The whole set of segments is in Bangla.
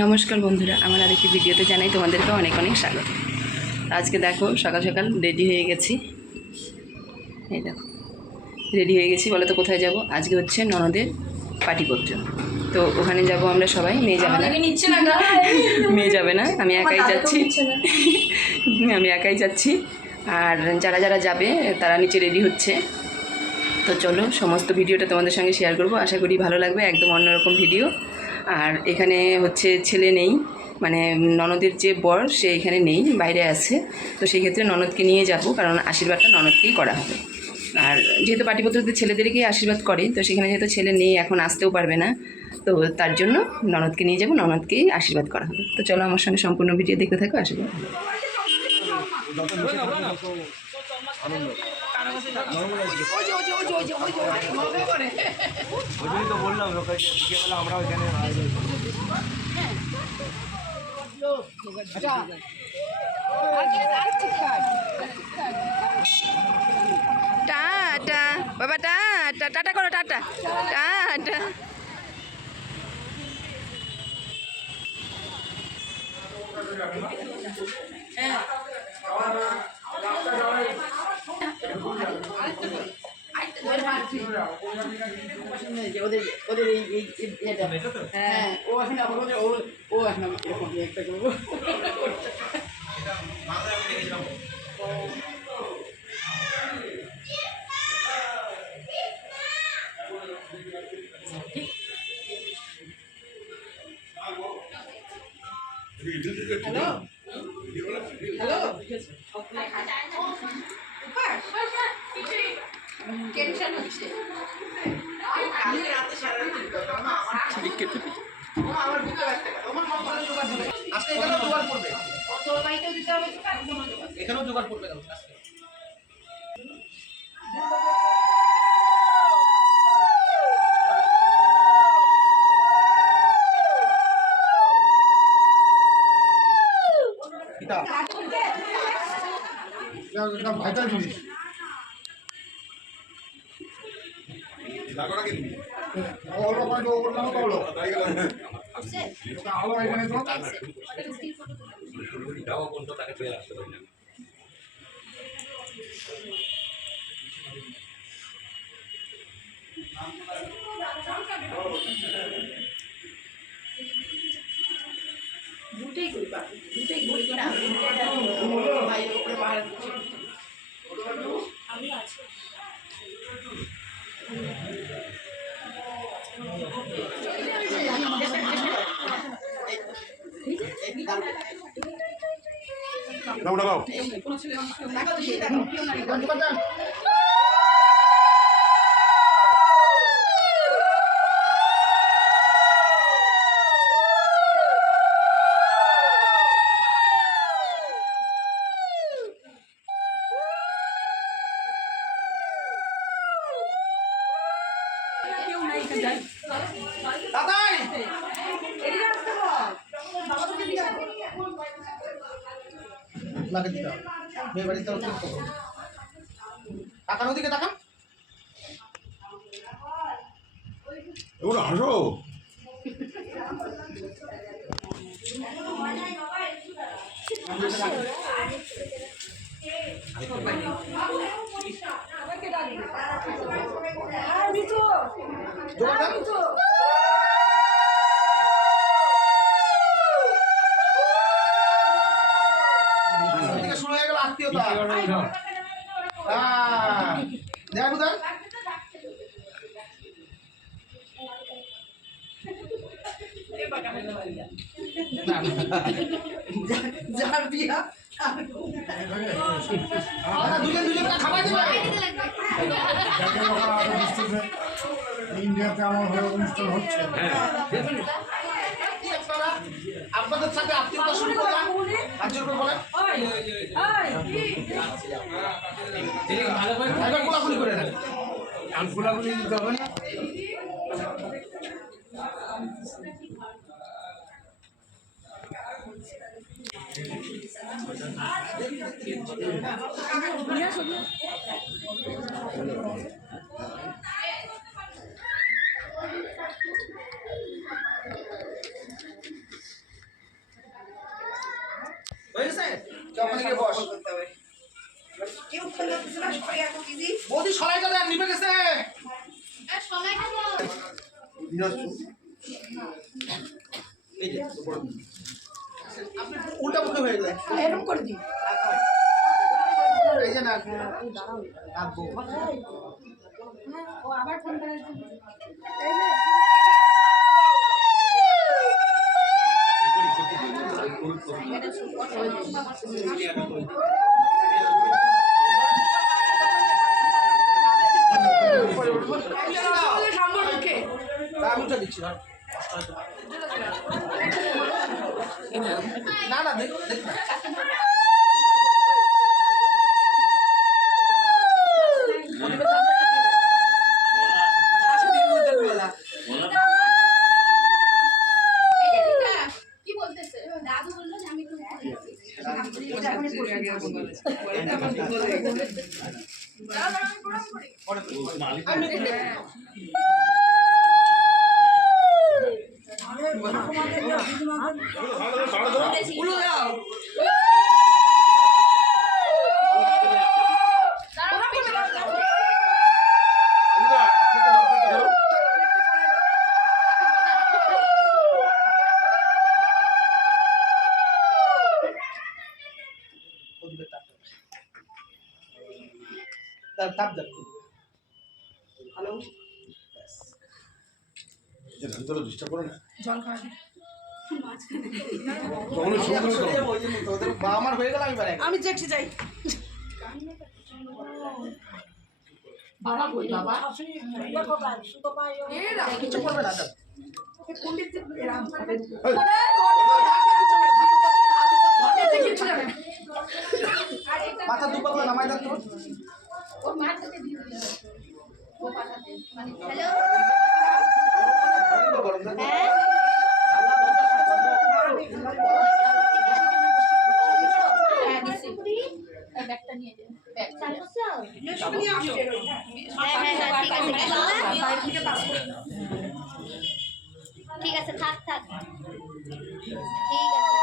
নমস্কার বন্ধুরা, আমার আরেকটি ভিডিওতে জানাই তোমাদেরকে অনেক অনেক স্বাগত। আজকে দেখো সকাল সকাল রেডি হয়ে গেছি। এই দেখো রেডি হয়ে গেছি। বলো তো কোথায় যাব? আজকে হচ্ছে ননদের পাটিপত্র, তো ওখানে যাব আমরা সবাই। মেয়ে যাবে না, মেয়ে যাবে না, আমি একাই যাচ্ছি। আমি একাই যাচ্ছি, আর যারা যারা যাবে তারা নিচে রেডি হচ্ছে। তো চলো সমস্ত ভিডিওটা তোমাদের সঙ্গে শেয়ার করব, আশা করি ভালো লাগবে। একদম অন্যরকম ভিডিও। আর এখানে হচ্ছে ছেলে নেই, মানে ননদের যে বর সে এখানে নেই, বাইরে আছে। তো সেই ক্ষেত্রে ননদকে নিয়ে যাব, কারণ আশীর্বাদটা ননদকেই করা হবে। আর যেহেতু পাটিপত্রতে ছেলেদেরকেই আশীর্বাদ করে, তো সেখানে যেহেতু ছেলে নেই, এখন আসতেও পারবে না, তো তার জন্য ননদকে নিয়ে যাব, ননদকেই আশীর্বাদ করা হবে। তো চলো আমার সঙ্গে সম্পূর্ণ ভিডিও দেখতে থাকো, আশীর্বাদ। তো বললাম বিকেলবেলা আমরা ওইখানে টাটা বাবা, টাটা, টাটা করো, টাটা, টাটা। ওদের হ্যাঁ, ও এখন ও এখন এরকম একটা করবো। হ্যালো হ্যালো, টেনশন হচ্ছে। এখানেও জোগাড় করবে ভাইটাল জিনিস দুটোই করি পাবো, দুটোই করি না। ভাই উপরে পাহাড় আমি আছি। টাকা নদীকে টাকা হাসো। শুরু হয়ে গেল আত্মীয়তা। দেখা কোথায় যার বিয়া দুজন দুজন খাবার দেবে। ইন্ডিয়াতে আমার হয়ে অনুষ্ঠান হচ্ছে। আপনাদের সাথে আত্মীয়তা শুরু করলাম, হাজির করে বলেন একবার গোলাগুলি করে নেন। গোলাগুলি দিতে হবে না। বৌদি সরাইটা দেন নিভে গেছে আপনি উল্টা মুখে হয়ে গেলেন এরকম করে দিই এই যে না ও আবার ফোন করে আমি উঠে দিচ্ছি না না দেখ কি বলতেছে দাদু বললো যে আমি তাপ দেন হ্যালো ভিতরে ডিস্টার্ব করে না জল খাওয়া আমার হয়ে গেল আমি বাড়ি আমি দেখছি যাই বাবা কই বাবা কিছু করবে না মাথা দুপাতলা নামাই দেন তো ওর মার সাথে দিয়ে দিল ও পাঠাতে মানে হ্যালো হ্যাঁ হ্যাঁ দিছি এই ব্যাগটা নিয়ে যাও ব্যাগ চালু স্যার নিয়ে আসো হ্যাঁ ঠিক আছে ঠিক আছে থাক থাক ঠিক আছে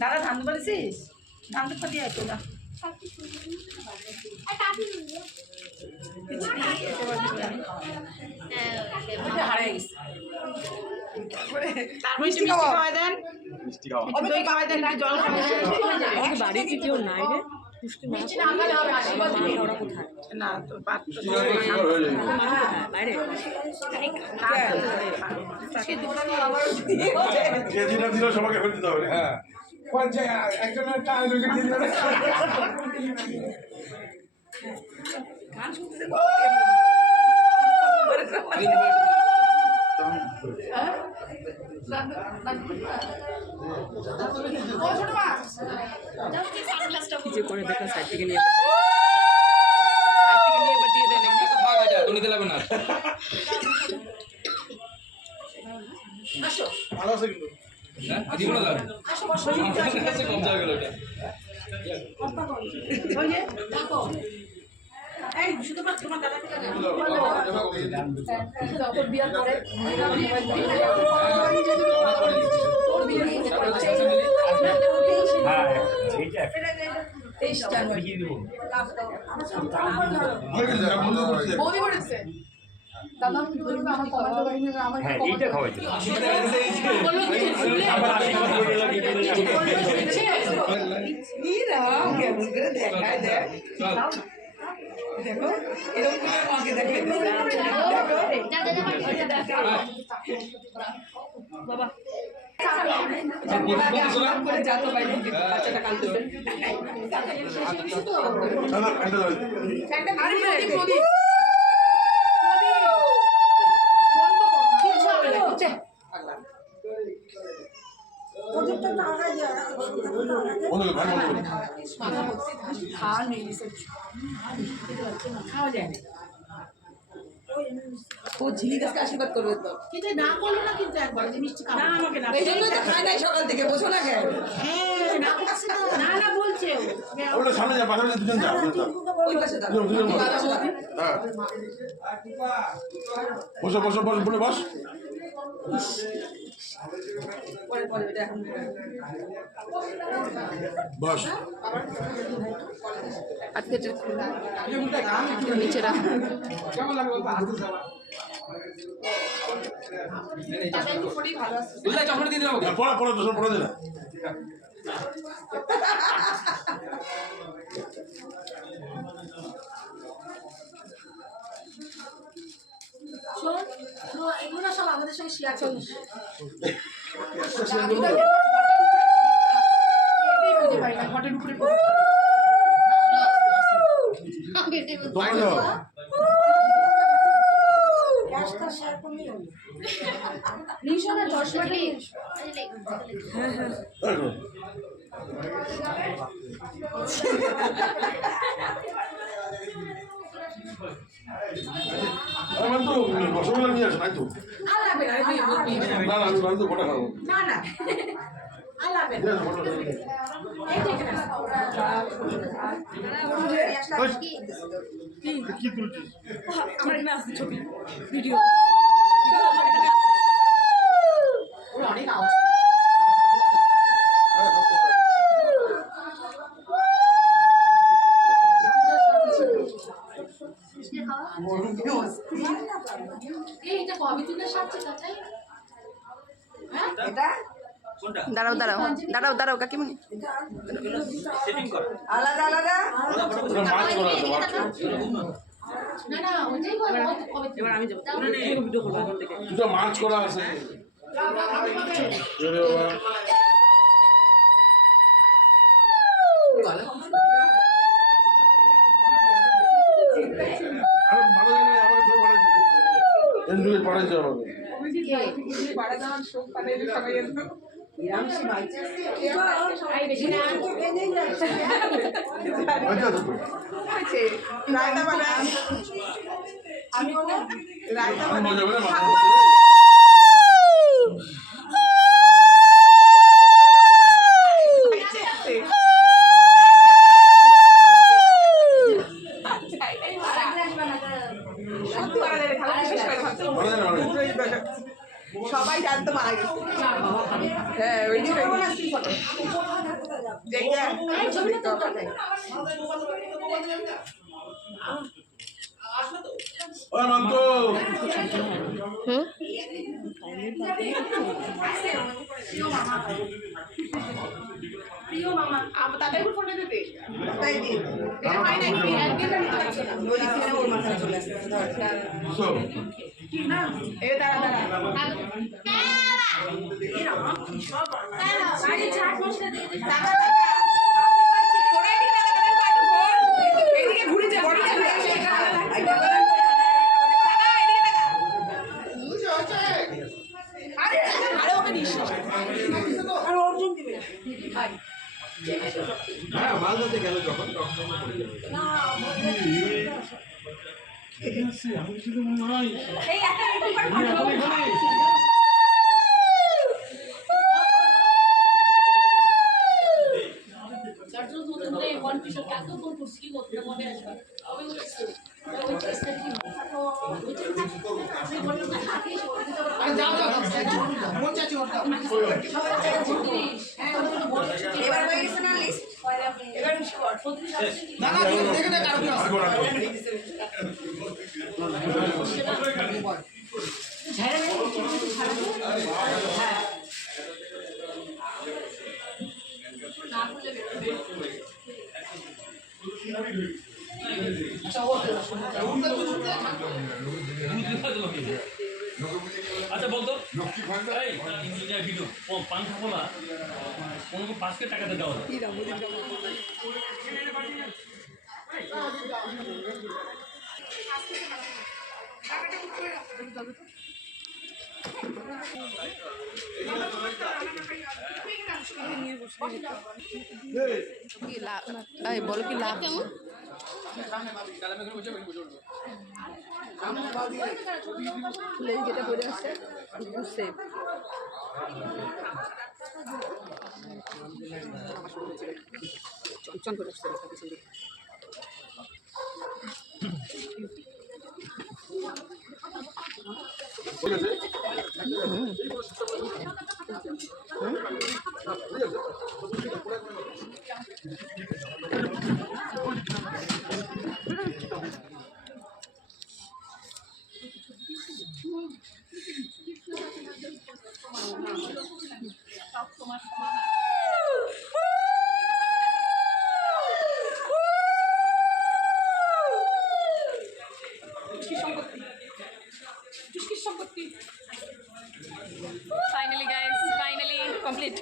দাদা ধান বলেছিস ধান তো দিয়ে আইতো না হারাই গেছে মিষ্টি খাওয়াই দেন দই খাওয়াই দেন একটু জল খাওয়াই দেন বাড়িতে কেউ নাই রে না তো বাইরে সবাইকে ফেলে দিতে হবে হ্যাঁ একজনের টাই লোকে দিয়ে দেবে কি যে করে দেখো সাইড থেকে নিয়ে সাইড থেকে নিয়ে এবার দিয়ে দেন তুমি দিলাম না ভালো আছে কিন্তু হ্যাঁ দিব না দাও কাছে কম জায়গা গেল এটা ওই যে দেখো এই শুধু তোমার দাদা তোর বিয়ার পরে বৌদি বলেছে দাদা আমি ধরবে আমার কমাতে পারিনি আমার হ্যাঁ এইটা খাওয়াইতে দেখো এরকম করে আমাকে দেখাই বাবা করে যা তো বাইরে বাচ্চাটা কাল তো আরে প্রদীপ বন্ধ করো কিছু হবে না বন্ধ করে ভাই বন্ধ করে খাওয়া যায় না ও ঝিলি গাছকে আশীর্বাদ করবে তো কিন্তু না করলো না কিন্তু একবার যে মিষ্টি খাবো না আমাকে না এই জন্য তো খাই নাই সকাল থেকে বোঝো না কেন হ্যাঁ না করছে না না বলছে ও ওটা সামনে যা পাশাপাশি দুজন যা ওই পাশে দাও দুজন বস। হ্যাঁ বসো বসো বস বলে বস পরে পরে এটা এখন বস আজকে নিচে রাখ বুঝলে চকলেট দিয়ে দিলাম ওকে। পড়া পড়া তো পড়া দে না শোন এগুলো না সব আমাদের সঙ্গে শেয়ার করিস ঘটের উপরে তোমার যাও নিশো না চশমা আমার তো রসগোল্লা নিয়ে আসো নাই তো আর লাগবে না না না আমি তো গোটা খাবো না না আর লাগবে না এই দেখে না কি তুলছিস আমার এখানে আসছে ছবি ভিডিও অনেক আওয়াজ এইটা কবে থেকে সাজছে তাই এটা কোনটা? দাঁড়াও দাঁড়াও দাঁড়াও দাঁড়াও কাকিমণি সেটিং কর। আলাদা আলাদা ওটা মাছ করা আছে মাছ না না ওইটাই কবে এবার আমি যাবো ভিডিও করবো এখন থেকে দুটো মাছ করা আছে এরে বাবা আরে ভালো জানি আমাকে ছোট পাঠাইছে এন্ডুকে পাঠাইছে আমাকে আচ্ছা তো রায়তা বানাই আমি রায়তা মজা হবে না মাছ সবাই জানতো মারা গেছে হ্যাঁ ওই যে ওই মান্ত প্রিয় মামা তাদের উপর ফোনে দিতে তাই দি এটা হয় না কি একদিন নিতে পারছে না ওই দিকে ওর মাথায় চলে আসছে সব কি না এই দাঁড়া দাঁড়া বাড়ি চাট মশলা দিয়ে দিই টাকা টাকা ঘোড়াই কি টাকা তাদের পাঠো ঘোর এইদিকে ঘুরেছে বড় ঘুরে আসে টাকা এদিকে টাকা আরে আরে ওকে দিস আর অর্জুন দিবে হ্যাঁ মাছ ধরতে গেল যখন এই একটা একটু করে ফটো চারজন তো ধরে কনফিউশন কাকে ফোন করছি কি করতে মনে আসবে ওই ওই চেষ্টা কি আরে যাও যাও মন চাচি ওটা এবার হয়ে গেছে না লিস্ট এবার শিওর না না দেখে দেখ আর কি আছে আচ্ছা বলতো এই ইঞ্জিনিয়ার ভিডিও পান খাবো না কোনো পাঁচকে টাকাতে দেওয়া যায় কি লাভ এই বলো কি লাভ কেমন লেন যেটা পড়ে আসছে সেভ চঞ্চল করে আসছে পিছন দিকে Finally guys, finally complete.